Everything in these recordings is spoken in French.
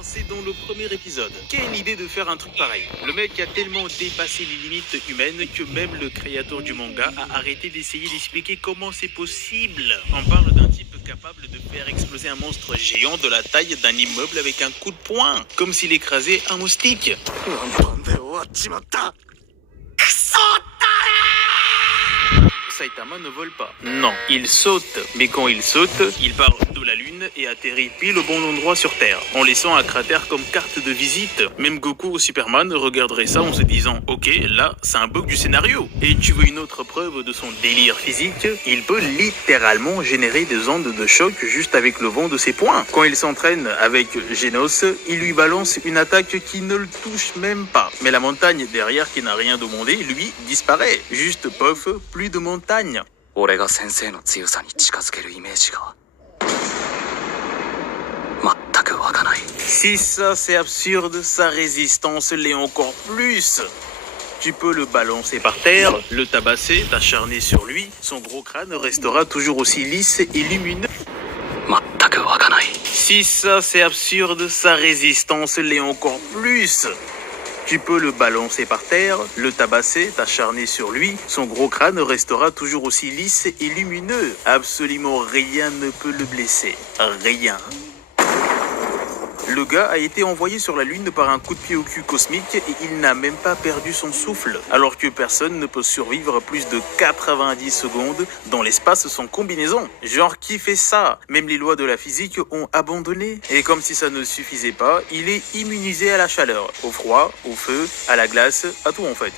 C'est dans le premier épisode. Quelle idée de faire un truc pareil. Le mec a tellement dépassé les limites humaines que même le créateur du manga a arrêté d'essayer d'expliquer comment c'est possible. On parle d'un type capable de faire exploser un monstre géant de la taille d'un immeuble avec un coup de poing, comme s'il écrasait un moustique. Saitama ne vole pas. Non, il saute. Mais quand il saute, il part de la lune et atterrit pile au bon endroit sur Terre, en laissant un cratère comme carte de visite. Même Goku ou Superman regarderaient ça en se disant « Ok, là, c'est un bug du scénario. » Et tu veux une autre preuve de son délire physique? Il peut littéralement générer des ondes de choc juste avec le vent de ses poings. Quand il s'entraîne avec Genos, il lui balance une attaque qui ne le touche même pas. Mais la montagne derrière qui n'a rien demandé, lui, disparaît. Juste pof, plus de montagne. Si ça c'est absurde, sa résistance l'est encore plus. Tu peux le balancer par terre, le tabasser, t'acharner sur lui, son gros crâne restera toujours aussi lisse et lumineux. Si ça c'est absurde, sa résistance l'est encore plus. Tu peux le balancer par terre, le tabasser, t'acharner sur lui, son gros crâne restera toujours aussi lisse et lumineux. Absolument rien ne peut le blesser. Rien. Le gars a été envoyé sur la Lune par un coup de pied au cul cosmique et il n'a même pas perdu son souffle, alors que personne ne peut survivre plus de 90 secondes dans l'espace sans combinaison. Genre qui fait ça? Même les lois de la physique ont abandonné. Et comme si ça ne suffisait pas, il est immunisé à la chaleur, au froid, au feu, à la glace, à tout en fait.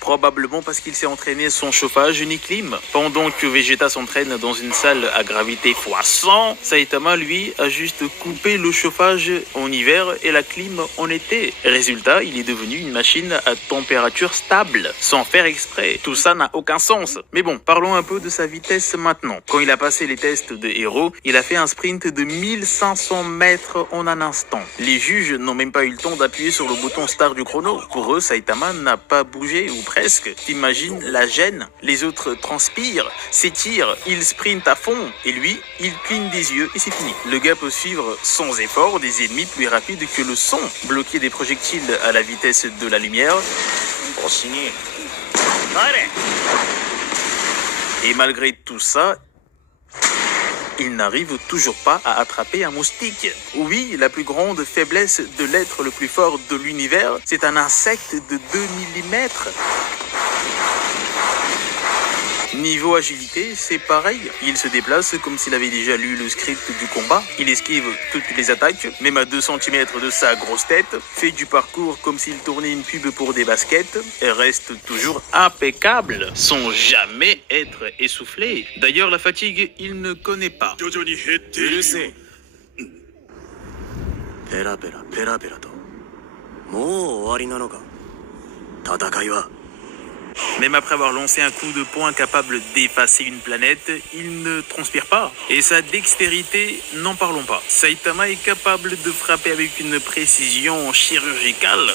Probablement parce qu'il s'est entraîné sans chauffage ni clim. Pendant que Vegeta s'entraîne dans une salle à gravité x100, Saitama, lui, a juste coupé le chauffage en hiver et la clim en été. Résultat, il est devenu une machine à température stable, sans faire exprès. Tout ça n'a aucun sens. Mais bon, parlons un peu de sa vitesse maintenant. Quand il a passé les tests de héros, il a fait un sprint de 1500 mètres en un instant. Les juges n'ont même pas eu le temps d'appuyer sur le bouton start du chrono. Pour eux, Saitama n'a pas bougé ou presque. T'imagines la gêne? Les autres transpirent, s'étirent, ils sprintent à fond et lui, il cligne des yeux et c'est fini. Le gars peut suivre sans effort des ennemis plus rapides que le son, bloquer des projectiles à la vitesse de la lumière. Et malgré tout ça, il n'arrive toujours pas à attraper un moustique. Oui, la plus grande faiblesse de l'être le plus fort de l'univers, c'est un insecte de 2 mm. Niveau agilité, c'est pareil. Il se déplace comme s'il avait déjà lu le script du combat. Il esquive toutes les attaques, même à 2 cm de sa grosse tête. Fait du parcours comme s'il tournait une pub pour des baskets. Et reste toujours impeccable, sans jamais être essoufflé. D'ailleurs, la fatigue, il ne connaît pas. Même après avoir lancé un coup de poing capable d'effacer une planète, il ne transpire pas. Et sa dextérité, n'en parlons pas. Saitama est capable de frapper avec une précision chirurgicale.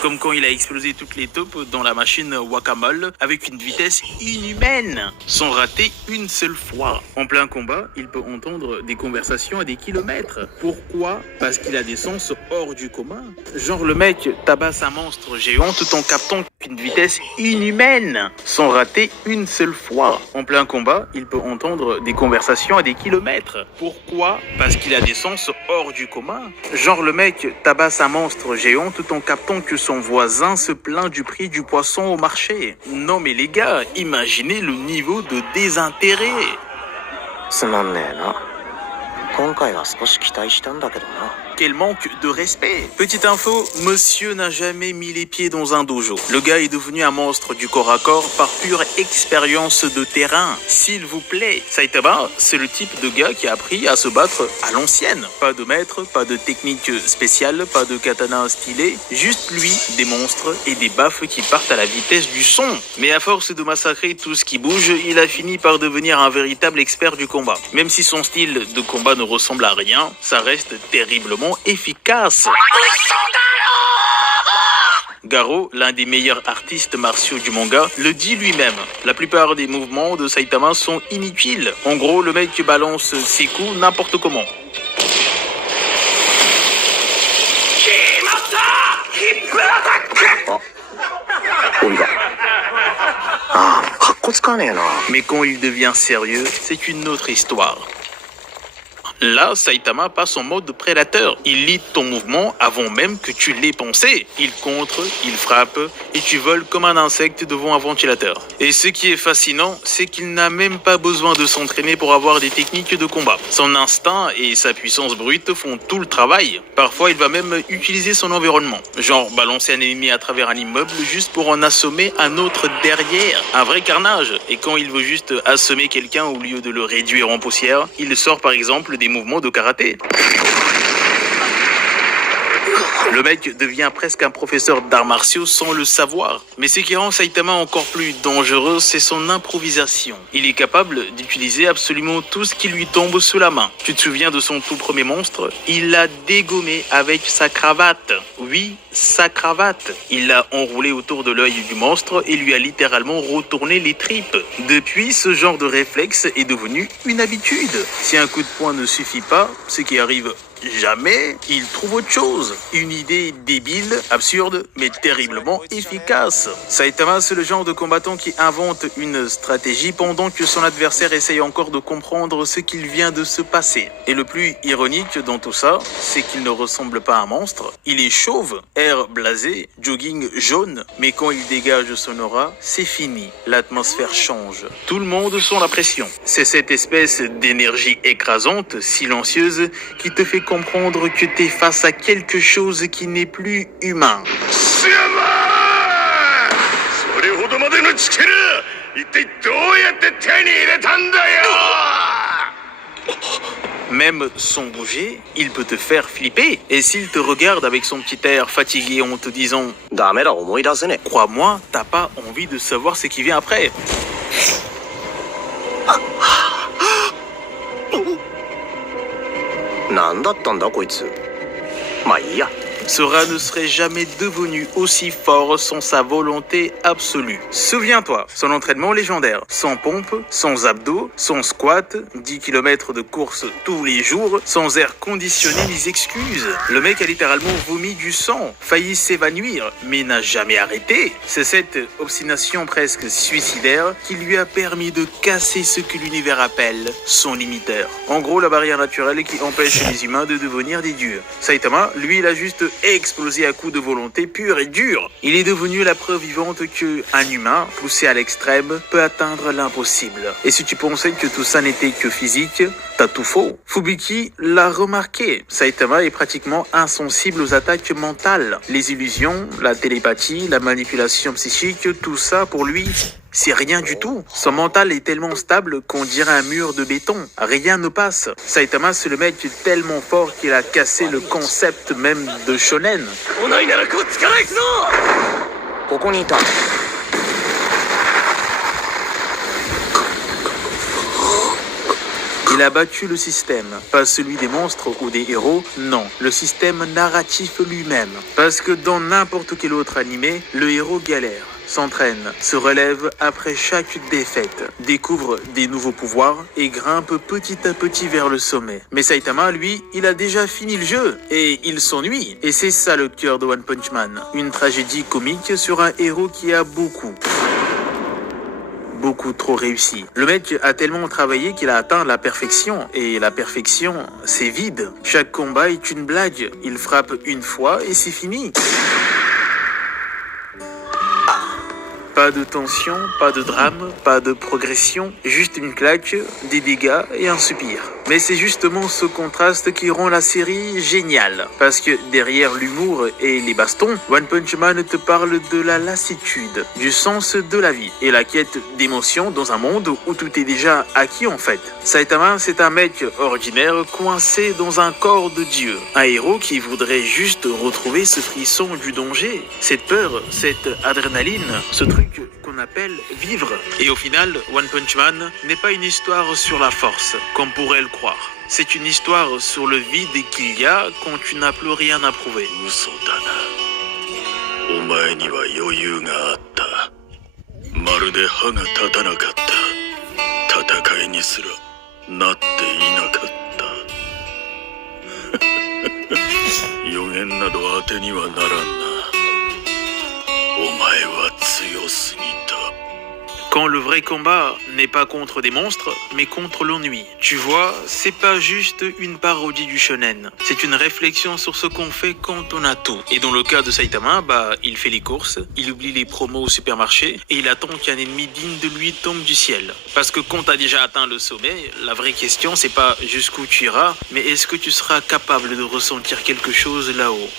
Comme quand il a explosé toutes les taupes dans la machine Wakamol avec une vitesse inhumaine, sans rater une seule fois. En plein combat, il peut entendre des conversations à des kilomètres. Pourquoi? Parce qu'il a des sens hors du commun. Genre le mec tabasse un monstre géant tout en captant une vitesse inhumaine, sans rater une seule fois. En plein combat, il peut entendre des conversations à des kilomètres. Pourquoi? Parce qu'il a des sens hors du commun. Genre le mec tabasse un monstre géant tout en captant que son voisin se plaint du prix du poisson au marché. Non mais les gars, imaginez le niveau de désintérêt. つまんねえな。今回は少し期待したんだけどな。Quel manque de respect. Petite info, monsieur n'a jamais mis les pieds dans un dojo. Le gars est devenu un monstre du corps à corps par pure expérience de terrain. S'il vous plaît, Saitama, c'est le type de gars qui a appris à se battre à l'ancienne. Pas de maître, pas de technique spéciale, pas de katana stylé, juste lui, des monstres et des baffes qui partent à la vitesse du son. Mais à force de massacrer tout ce qui bouge, il a fini par devenir un véritable expert du combat. Même si son style de combat ne ressemble à rien, ça reste terriblement efficace. Garo, l'un des meilleurs artistes martiaux du manga, le dit lui-même. La plupart des mouvements de Saitama sont inutiles. En gros, le mec balance ses coups n'importe comment. Mais quand il devient sérieux, c'est une autre histoire. Là, Saitama passe en mode prédateur. Il lit ton mouvement avant même que tu l'aies pensé. Il contre, il frappe, et tu voles comme un insecte devant un ventilateur. Et ce qui est fascinant, c'est qu'il n'a même pas besoin de s'entraîner pour avoir des techniques de combat. Son instinct et sa puissance brute font tout le travail. Parfois, il va même utiliser son environnement. Genre balancer un ennemi à travers un immeuble juste pour en assommer un autre derrière. Un vrai carnage. Et quand il veut juste assommer quelqu'un au lieu de le réduire en poussière, il sort par exemple des mouvements de karaté. Le mec devient presque un professeur d'arts martiaux sans le savoir. Mais ce qui rend Saitama encore plus dangereux, c'est son improvisation. Il est capable d'utiliser absolument tout ce qui lui tombe sous la main. Tu te souviens de son tout premier monstre? Il l'a dégommé avec sa cravate. Oui, sa cravate. Il l'a enroulé autour de l'œil du monstre et lui a littéralement retourné les tripes. Depuis, ce genre de réflexe est devenu une habitude. Si un coup de poing ne suffit pas, ce qui arrive jamais, il trouve autre chose. Une idée débile, absurde, mais terriblement efficace. Saitama, c'est le genre de combattant qui invente une stratégie pendant que son adversaire essaye encore de comprendre ce qu'il vient de se passer. Et le plus ironique dans tout ça, c'est qu'il ne ressemble pas à un monstre. Il est chauve, air blasé, jogging jaune, mais quand il dégage son aura, c'est fini. L'atmosphère change. Tout le monde sent la pression. C'est cette espèce d'énergie écrasante, silencieuse, qui te fait comprendre que t'es face à quelque chose qui n'est plus humain. Même sans bouger, il peut te faire flipper. Et s'il te regarde avec son petit air fatigué en te disant « Crois-moi, t'as pas envie de savoir ce qui vient après ». Sora ne serait jamais devenu aussi fort sans sa volonté absolue. Souviens-toi, son entraînement légendaire, sans pompe, sans abdos, sans squat, 10 km de course tous les jours, sans air conditionné ni excuses. Le mec a littéralement vomi du sang, failli s'évanouir, mais n'a jamais arrêté. C'est cette obstination presque suicidaire qui lui a permis de casser ce que l'univers appelle son limiteur. En gros, la barrière naturelle qui empêche les humains de devenir des dieux. Saitama, lui, il a juste explosé à coups de volonté pure et dure. Il est devenu la preuve vivante qu'un humain, poussé à l'extrême, peut atteindre l'impossible. Et si tu pensais que tout ça n'était que physique, t'as tout faux. Fubiki l'a remarqué. Saitama est pratiquement insensible aux attaques mentales. Les illusions, la télépathie, la manipulation psychique, tout ça pour lui, c'est rien du tout. Son mental est tellement stable qu'on dirait un mur de béton. Rien ne passe. Saitama, c'est le mec tellement fort qu'il a cassé le concept même de shonen. Il a battu le système, pas celui des monstres ou des héros, non, le système narratif lui-même. Parce que dans n'importe quel autre animé, le héros galère, s'entraîne, se relève après chaque défaite, découvre des nouveaux pouvoirs et grimpe petit à petit vers le sommet. Mais Saitama, lui, il a déjà fini le jeu et il s'ennuie. Et c'est ça le cœur de One Punch Man, une tragédie comique sur un héros qui a beaucoup trop réussi. Le mec a tellement travaillé qu'il a atteint la perfection. Et la perfection, c'est vide. Chaque combat est une blague. Il frappe une fois et c'est fini. Pas de tension, pas de drame, pas de progression. Juste une claque, des dégâts et un soupir. Mais c'est justement ce contraste qui rend la série géniale. Parce que derrière l'humour et les bastons, One Punch Man te parle de la lassitude, du sens de la vie et la quête d'émotions dans un monde où tout est déjà acquis en fait. Saitama, c'est un mec ordinaire coincé dans un corps de dieu. Un héros qui voudrait juste retrouver ce frisson du danger, cette peur, cette adrénaline, ce truc qu'on appelle vivre. Et au final, One Punch Man n'est pas une histoire sur la force, comme pourrait le croire. C'est une histoire sur le vide qu'il y a quand tu n'as plus rien à prouver. お前には余裕があった。まるで歯が立たなかった。戦いにすらなっていなかった。予言など当てにはならんな。お前は強すぎた。 Quand le vrai combat n'est pas contre des monstres, mais contre l'ennui. Tu vois, c'est pas juste une parodie du shonen. C'est une réflexion sur ce qu'on fait quand on a tout. Et dans le cas de Saitama, il fait les courses, il oublie les promos au supermarché, et il attend qu'un ennemi digne de lui tombe du ciel. Parce que quand t'as déjà atteint le sommet, la vraie question c'est pas jusqu'où tu iras, mais est-ce que tu seras capable de ressentir quelque chose là-haut.